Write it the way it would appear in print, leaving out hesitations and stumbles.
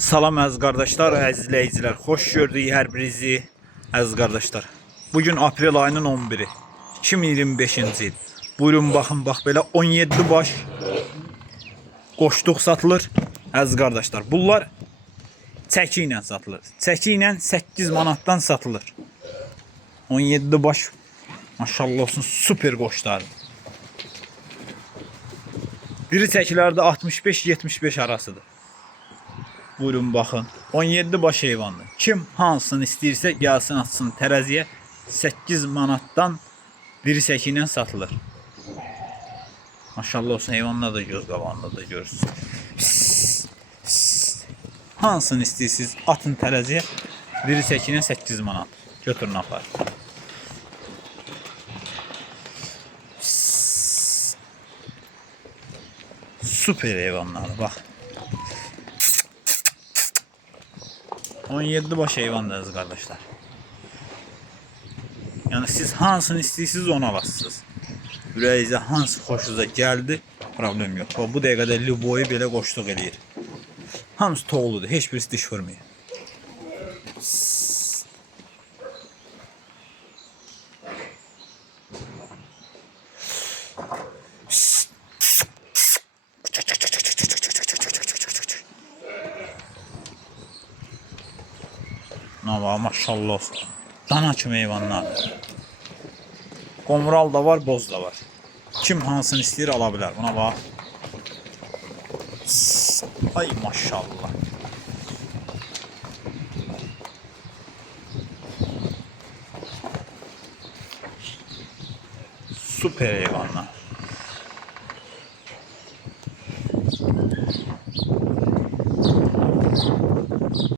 Salam əziz qardaşlar, əziz izləyicilər. Xoş gördük hər birinizi, əziz qardaşlar. Bugün aprel ayının 11-i, 2025-ci il. Buyurun baxın, bax belə 17 baş qoşduq satılır, əziz qardaşlar. Bunlar çəki ilə satılır. Çəki ilə 8 manatdan satılır. 17 baş, maşallah olsun, super qoşlar. Biri çəkilərdə 65-75 arasıdır. Buyurun baxın. 17 baş heyvandır. Kim hansını istəyirsə gəlsin atsın tərəziyə. 8 manatdan biri çəki ilə satılır. Maşallah olsun, heyvanlar da göz qabağında da görürsünüz. Hansını istəyirsiniz atın tərəziyə. Biri çəki ilə 8 manat. Götürün apar. Süper heyvanlar bak. 17 baş heyvanlarız kardeşler. Yani siz hansını istəyirsiniz onu alasınız. Ürəyinizə hansı xoşunuza gəldi, problem yox. Bu dəqiqədə Liboyu belə qoşduq eləyir. Hamısı toğludur, heç birisi diş vurmuyor. Ama maşallah olsun. Dana kimi heyvanlar. Qomral da var, boz da var. Kim hansını istəyir ala bilər. Buna bax. Ay maşallah. Süper heyvanlar.